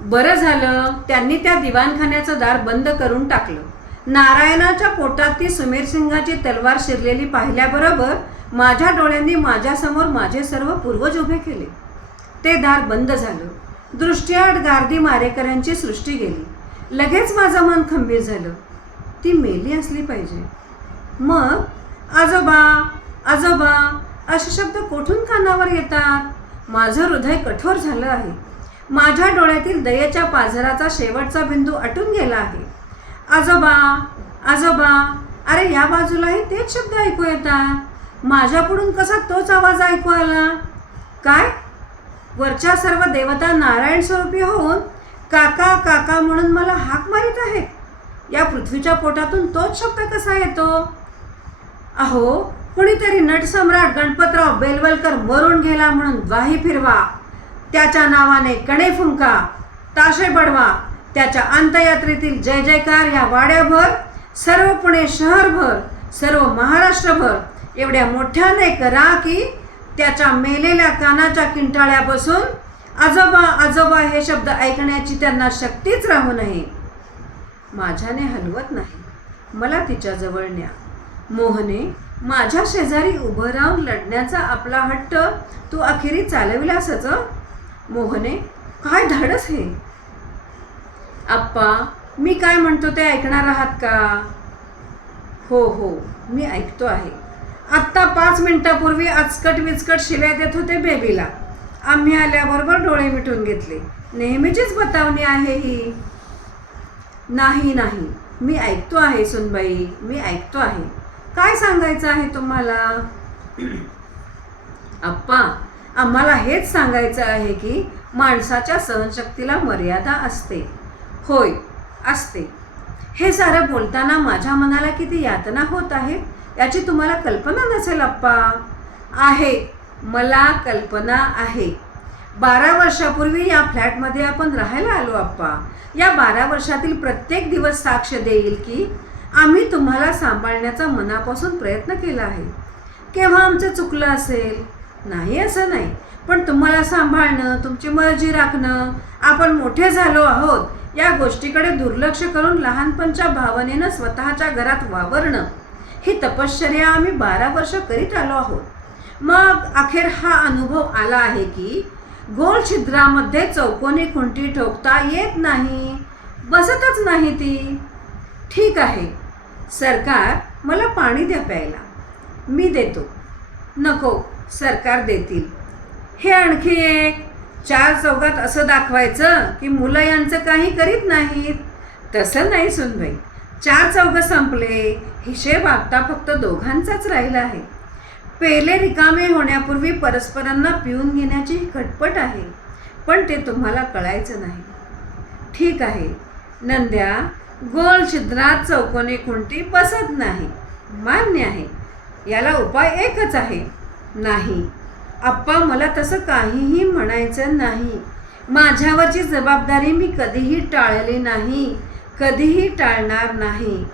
बरं झालं त्यांनी त्या दिवाणखान्याचं दार बंद करून टाकलं. नारायणाच्या पोटात ती सुमेरसिंगाची तलवार शिरलेली पाहिल्याबरोबर माझ्या डोळ्यांनी माझ्यासमोर माझे सर्व पूर्वज उभे केले. ते दार बंद झालं. दृष्टीआड गारदी मारेकऱ्यांची सृष्टी गेली. लगेच माझं मन खंबीर झालं. ती मेली असली पाहिजे. मग आजोबा आजोबा असे शब्द कोठून कानावर येतात? माझं हृदय कठोर झालं आहे. माझ्या डोळ्यातील दयेच्या पाझराचा शेवटचा बिंदू आटून गेला आहे. आजोबा आजोबा, अरे या बाजूलाही तेच शब्द ऐकू येतात. माझ्याकडून कसा तोच आवाज ऐकू आला? काय वरच्या सर्व देवता नारायण स्वरूपी होऊन काका काका म्हणून मला हाक मारित आहेत? या पृथ्वीच्या पोटातून तोच शब्द कसा येतो? अहो, कुणीतरी नटसम्राट गणपतराव बेलवलकर मरून गेला म्हणून ग्वाही फिरवा. त्याच्या नावाने कणे फुंका, ताशे बडवा. त्याच्या अंत्ययात्रेतील जय जयकार या वाड्याभर, सर्व पुणे शहरभर, सर्व महाराष्ट्रभर एवढ्या मोठ्याने करा की त्याच्या मेलेल्या कानाच्या किंटाळ्या बसून आजोबा आजोबा हे शब्द ऐकण्याची त्यांना शक्तीच राहू नये. माझ्याने हलवत नाही. मला तिच्याजवळ न्या. मोहने, माझ्या शेजारी उभं राहून लढण्याचा आपला हट्ट तू अखेरी चालविलासच. मोहने, काय धाडस हे? आप्पा, मी काय म्हणतो ते ऐकणार आहात का? हो हो, मी ऐकतो आहे. आत्ता 5 मिनिटापूर्वी आचकट विचकट शिव्या देत होते बेबीला. आम्ही आल्याबरोबर डोळे मिटून घेतले. नेहमीचीच बतावणी आहे ही. नाही नाही, मी ऐकतो आहे सुनबाई, मी ऐकतो आहे. काय सांगायचं आहे तुम्हाला? आप्पा, आम्हाला हेच सांगायचं आहे की माणसाच्या सहनशक्तीला मर्यादा असते. होय, असते. हे सारं बोलताना माझ्या मनाला किती यातना होत आहे याची तुम्हाला कल्पना नसेल आप्पा. आहे, मला कल्पना आहे. 12 वर्षापूर्वी या फ्लॅटमध्ये आपण राहायला आलो आप्पा. या 12 वर्षातील प्रत्येक दिवस साक्ष देईल की आम्ही तुम्हाला सांभाळण्याचा मनापासून प्रयत्न केला आहे. केव्हा आमचं चुकलं असेल? नाही असं नाही, पण तुम्हाला सांभाळणं, तुमची मर्जी राखणं, आपण मोठे झालो आहोत या गोष्टीकडे दुर्लक्ष करून लहानपणच्या भावनेनं स्वतःच्या घरात वावरणं, ही तपश्चर्या आम्ही 12 वर्ष करीत आलो आहोत. मग अखेर हा अनुभव आला आहे की गोल छिद्रामध्ये चौकोनी खुंटी ठोकता येत नाही, बसतच नाही ती. ठीक आहे, सरकार, मला पाणी द्या प्यायला. मी देतो. नको, सरकार देतील. हे आणखी एक. 4 चौघात असं दाखवायचं की मुलं यांचं काही करीत नाहीत. तसं नाही सुनबाई. 4 चौघ संपले. हिशेब आता फक्त दोघांचाच राहिला आहे. पेले रिकामे होण्यापूर्वी परस्परांना पिऊन घेण्याची खटपट आहे, पण ते तुम्हाला कळायचं नाही. ठीक आहे नंद्या, गोल छिद्रात चौकोनी खुंटी बसत नाही, मान्य आहे. याला उपाय एकच आहे. नाही आप्पा, मला तसं काहीही म्हणायचं नाही. माझ्यावरची जबाबदारी मी कधीही टाळली नाही, कधीही टाळणार नाही.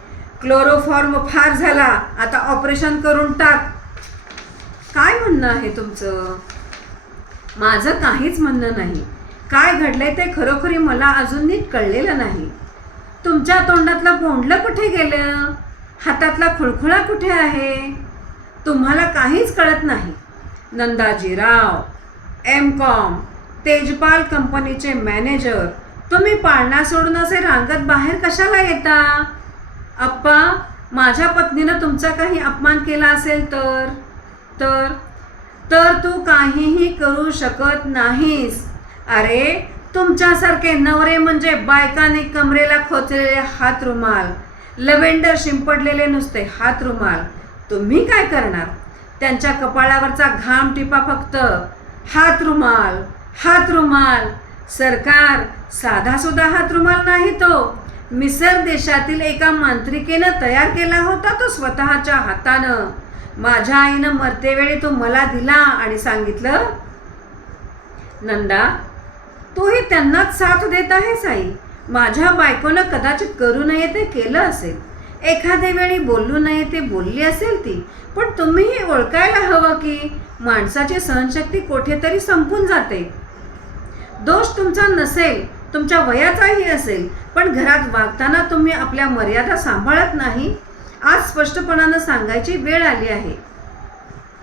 क्लोरोफॉर्म फार झाला, आता ऑपरेशन करून टाक. काय म्हणणं आहे तुमचं? माझं काहीच म्हणणं नाही. काय घडलंय ते खरोखरी मला अजून नीट कळलेलं नाही. तुमच्या तोंडातलं गोंडलं कुठे गेलं? हातातला खुळखुळा कुठे आहे? तुम्हाला काहीच कळत नाही. नंदाजीराव, M.Com, तेजपाल कंपनीचे मॅनेजर, तुम्ही पाळणा सोडून असे रांगत बाहेर कशाला येता? आप्पा, माझ्या पत्नीनं तुमचा काही अपमान केला असेल तर तर तर तू काहीही करू शकत नाहीस. अरे, तुमच्यासारखे नवरे म्हणजे बायकाने कमरेला खोचलेले हात रुमाल, लव्हेंडर शिंपडलेले नुसते हात रुमाल. तुम्ही काय करणार? त्यांच्या कपाळावरचा घाम टिपा फक्त. हात रुमाल, हात रुमाल. सरकार, साधा सुद्धा हात रुमाल नाही तो. मिसर देशातील एका मांत्रिकेनं तयार केला होता तो स्वतःच्या हातानं. माझ्या आईनं मरतेवेळी तो मला दिला आणि सांगितलं, नंदा, तूही त्यांनाच साथ देत आहेस आई. माझ्या बायकोनं कदाचित करू नये ते केलं असेल, एखाद्या वेळी बोलू नये ते बोलली असेल ती, पण तुम्हीही ओळखायला हवं की माणसाची सहनशक्ती कुठेतरी संपून जाते. दोष तुमचा नसेल तुमच्या वयाचाही असेल, पण घरात वागताना तुम्ही आपल्या मर्यादा सांभाळत नाही. आज स्पष्टपणानं सांगायची वेळ आली आहे.